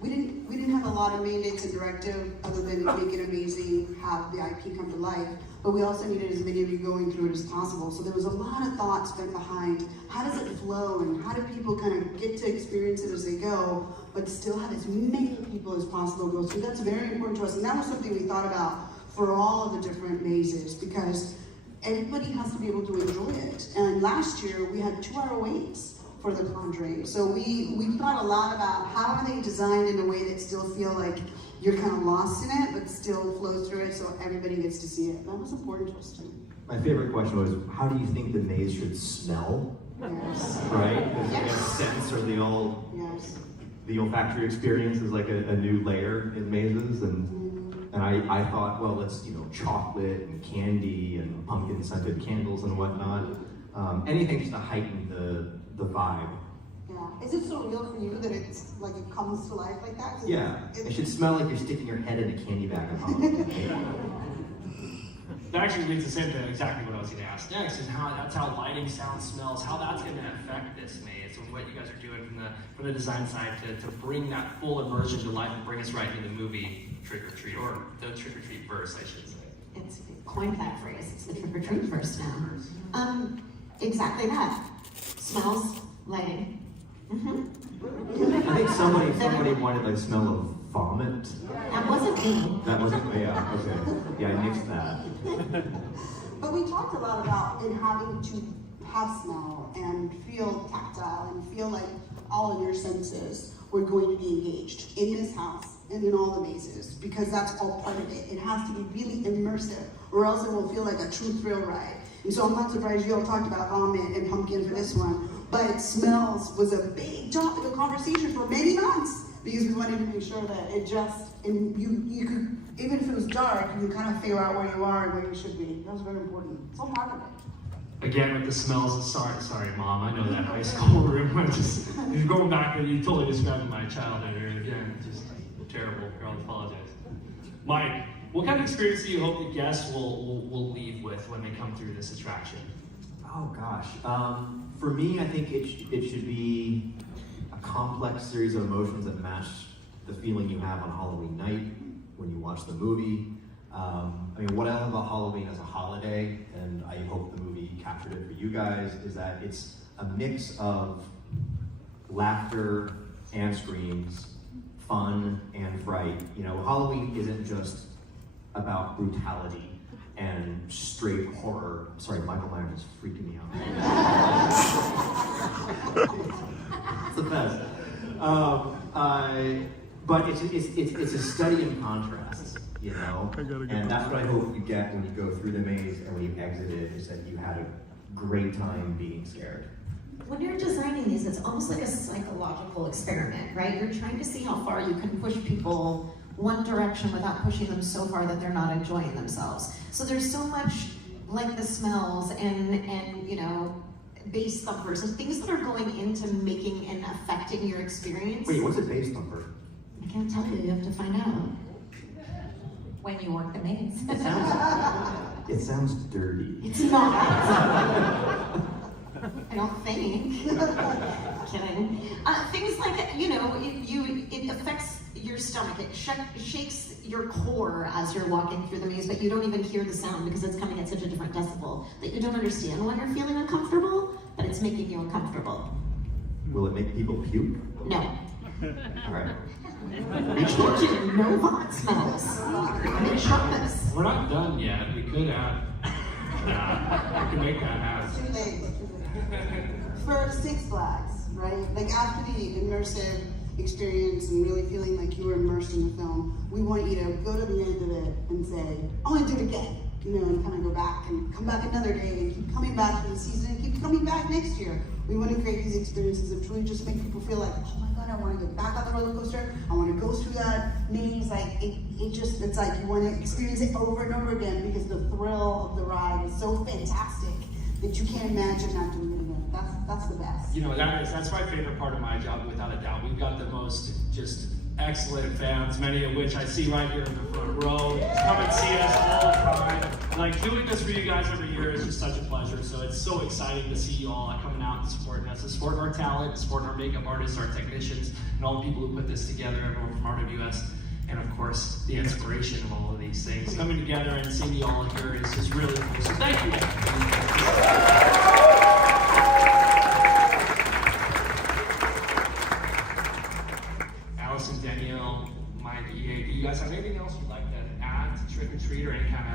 We didn't have a lot of mandates and directive other than make it amazing, have the IP come to life. But we also needed as many of you going through it as possible. So there was a lot of thought spent behind how does it flow and how do people kind of get to experience it as they go, but still have as many people as possible go through. That's very important to us. And that was something we thought about for all of the different mazes, because everybody has to be able to enjoy it. And last year we had 2-hour waits for the Conjuring. So we thought a lot about how are they designed in a way that still feel like you're kind of lost in it, but still flows through it so everybody gets to see it. That was important to us too. My favorite question was, how do you think the maze should smell? Yes. Right? Because you get sense or the olfactory experience is like a new layer in mazes, and I thought, well, let's chocolate and candy and pumpkin scented candles and whatnot. Anything just to heighten the vibe. Yeah. Is it so real for you that it's like it comes to life like that? Yeah. It should smell like you're sticking your head in a candy bag of Halloween. That actually leads us into exactly what I was going to ask next, is that's how lighting, sound, smells, how that's going to affect this maze, and what you guys are doing from the design side to bring that full immersion to life and bring us right into the movie Trick or Treat, or the Trick or Treat verse, I should say. It's coined that phrase. It's the trick or treat verse now. Exactly that. Smells, lighting. Mm-hmm. I think somebody wanted like smell of vomit. That wasn't me. That wasn't me. Yeah. Okay. Yeah, I nixed that. But we talked a lot about it having to have smell and feel tactile and feel like all of your senses were going to be engaged in this house and in all the mazes, because that's all part of it. It has to be really immersive, or else it will feel like a true thrill ride. And so I'm not surprised you all talked about vomit and pumpkin for this one, but smells was a big topic of conversation for many months because we wanted to make sure that it just, and you could, even if it was dark, you could kind of figure out where you are and where you should be. That was very important. So part of it. Again, with the smells, sorry, Mom, I know that high school room. You're going back and you totally described my childhood, and again, just terrible. I apologize. Mike, what kind of experience do you hope the guests will leave with when they come through this attraction? Oh gosh, for me, I think it should be a complex series of emotions that match the feeling you have on Halloween night when you watch the movie. I mean, what I love about Halloween as a holiday, and I hope the movie captured it for you guys, is that it's a mix of laughter and screams, fun and fright. You know, Halloween isn't just about brutality and straight horror. Sorry, Michael Myers is freaking me out. It's the best. But it's a study in contrasts, you know? And that's what I hope you get when you go through the maze and when you exit it, is that you had a great time being scared. When you're designing these, it's almost like a psychological experiment, right? You're trying to see how far you can push people one direction without pushing them so far that they're not enjoying themselves. So there's so much like the smells and you know, bass thumpers and things that are going into making and affecting your experience. Wait, what's a bass thumper? I can't tell you, you have to find out. When you work the maze. It sounds dirty. It's not. I don't think. Kidding. Things like, you know, it affects your stomach. It shakes your core as you're walking through the maze, but you don't even hear the sound because it's coming at such a different decibel that you don't understand why you're feeling uncomfortable, but it's making you uncomfortable. Will it make people puke? No. All right. I told you, no vomit smells. I promise. We're not done yet. We could add. Yeah, we could make that happen. Too late. For Six Flags, right? Like after the immersive experience and really feeling like you were immersed in the film, we want you to go to the end of it and say, I want to do it again. You know, and kind of go back and come back another day and keep coming back for the season and keep coming back next year. We want to create these experiences that truly just make people feel like, oh my God, I want to go back on the roller coaster. I want to go through that maze. Like it's like you want to experience it over and over again because the thrill of the ride is so fantastic that you can't imagine not doing it again. That's the best. You know, that's my favorite part of my job, without a doubt. We've got the most just excellent fans, many of which I see right here in the front row. Come and see us all the time. Like, doing this for you guys every year is just such a pleasure. So it's so exciting to see you all coming out and supporting us, and supporting our talent, supporting our makeup artists, our technicians, and all the people who put this together, everyone from RWS. And of course, the inspiration of all of these things. Coming together and seeing you all here is just really cool. So thank you. Allison, Danielle, Mike, EA, do you guys have anything else you'd like to add to Trick or Treat, or any kind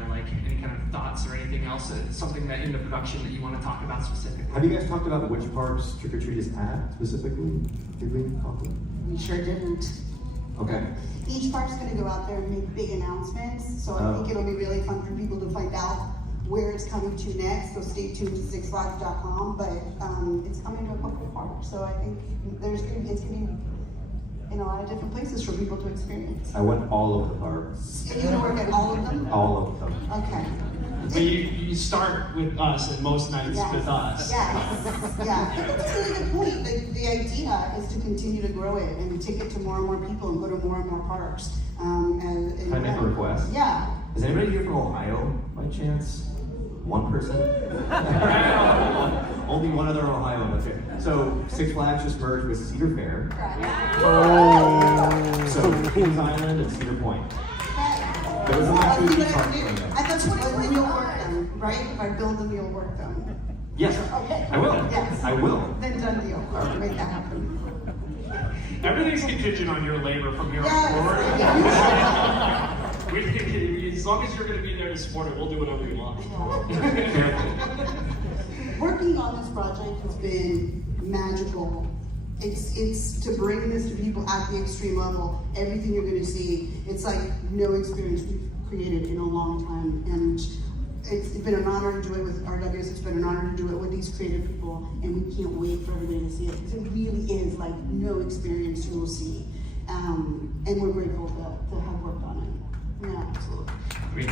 of thoughts or anything else, something that in the production that you want to talk about specifically? Have you guys talked about which parks Trick or Treat is at specifically? Did we talk about it? We sure didn't. Okay. Each park's going to go out there and make big announcements, so I think it'll be really fun for people to find out where it's coming to next. So stay tuned to sixflags.com, but it's coming to a couple of parks. So I think it's going to be in a lot of different places for people to experience. I went all of the parks. You're going to work at all of them? All of them. Okay. But you start with us, and most nights with us. Yes. Yeah. That's a really good point. The idea is to continue to grow it and to take it to more and more people and go to more and more parks. Can I make a request? Yeah. Is anybody here from Ohio by chance? One person? Only one other Ohio. Okay. So Six Flags just merged with Cedar Fair. Oh. So Kings Island and Cedar Point. Those are my two parks right now. I thought when you'll work them, right? If I build them, you'll work them. Yes. Okay. I will. Yes. I will. Then done deal. I'll make that happen. Everything's contingent on your labor from here on forward. As long as you're going to be there to support it, we'll do whatever you want. Working on this project has been magical. It's to bring this to people at the extreme level. Everything you're going to see, it's like no experience we've created in a long time. And it's been an honor to do it with RWS. It's been an honor to do it with these creative people, and we can't wait for everybody to see it because it really is like no experience you will see, and we're grateful to have worked on it. Yeah, absolutely. Great. I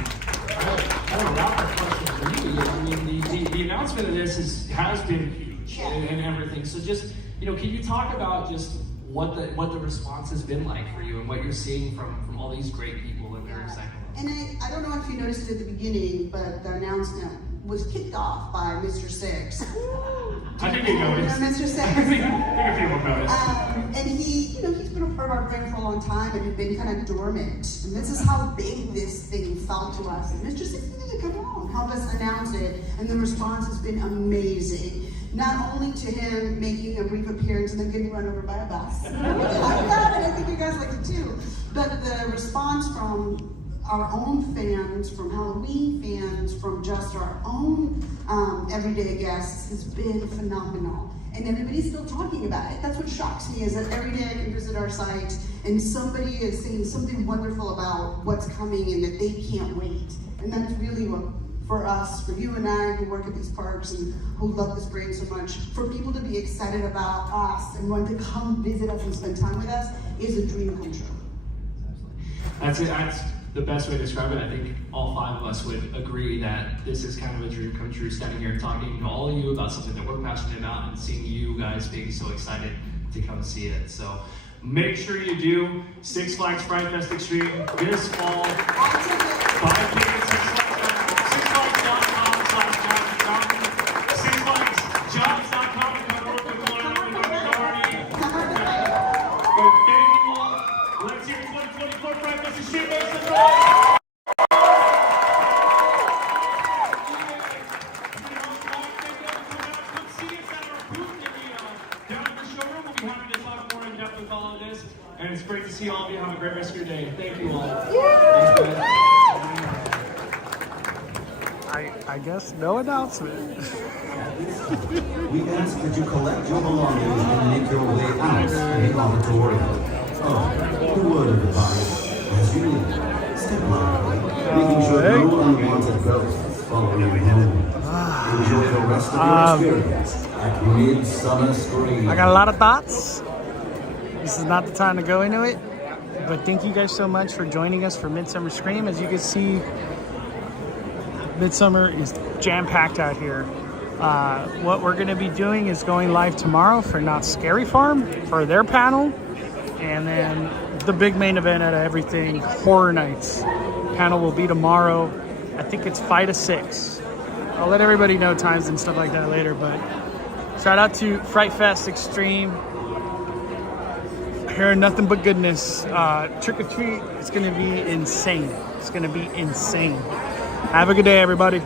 have a wrap-up question for you. I mean, the announcement of this has been huge and everything. So just, can you talk about just what the response has been like for you and what you're seeing from all these great people and their excitement? And I don't know if you noticed it at the beginning, but the announcement was kicked off by Mr. Six. I think you noticed. Mr. Six. I think a few people noticed. And he's been a part of our brand for a long time and had been kind of dormant. And this is how big this thing felt to us. And Mr. Six needed to come on, help us announce it, and the response has been amazing. Not only to him making a brief appearance and then getting run over by a bus. I like that, and I think you guys like it too. But the response from our own fans, from Halloween fans, from just our own everyday guests has been phenomenal. And everybody's still talking about it. That's what shocks me, is that every day I can visit our site and somebody is saying something wonderful about what's coming and that they can't wait. And that's really what, for us, for you and I who work at these parks and who love this brand so much, for people to be excited about us and want to come visit us and spend time with us is a dream come true. That's it. That's the best way to describe it. I think all five of us would agree that this is kind of a dream come true, standing here and talking to all of you about something that we're passionate about and seeing you guys being so excited to come see it. So make sure you do Six Flags Fright Fest Extreme this fall. 5 tickets, sixflagsjobs.com. Come work with one another with our authority. But thank you all. Let's hear 2024 Fright Fest Extreme. Make some noise. Come see us at our booth down in the showroom. We'll be happy to talk more in depth with all of this. And it's great to see all of you. Have a great rest of your day. Thank you all. I guess no announcement. We ask that you collect your belongings and make your way out of the auditorium. Oh, the word of advice. As you leave, step lightly, making sure no unwanted ghosts follow you home. Enjoy the rest of your experience at Midsummer Scream. I got a lot of thoughts. This is not the time to go into it, but thank you guys so much for joining us for Midsummer Scream. As you can see, Midsummer is jam-packed out here. What we're going to be doing is going live tomorrow for Not Scary Farm for their panel, and then the big main event out of everything, Horror Nights. Panel will be tomorrow. I think it's 5 to 6. I'll let everybody know times and stuff like that later, but shout out to Fright Fest Extreme. Hearing nothing but goodness. Trick or treat, it's going to be insane. It's going to be insane. Have a good day, everybody.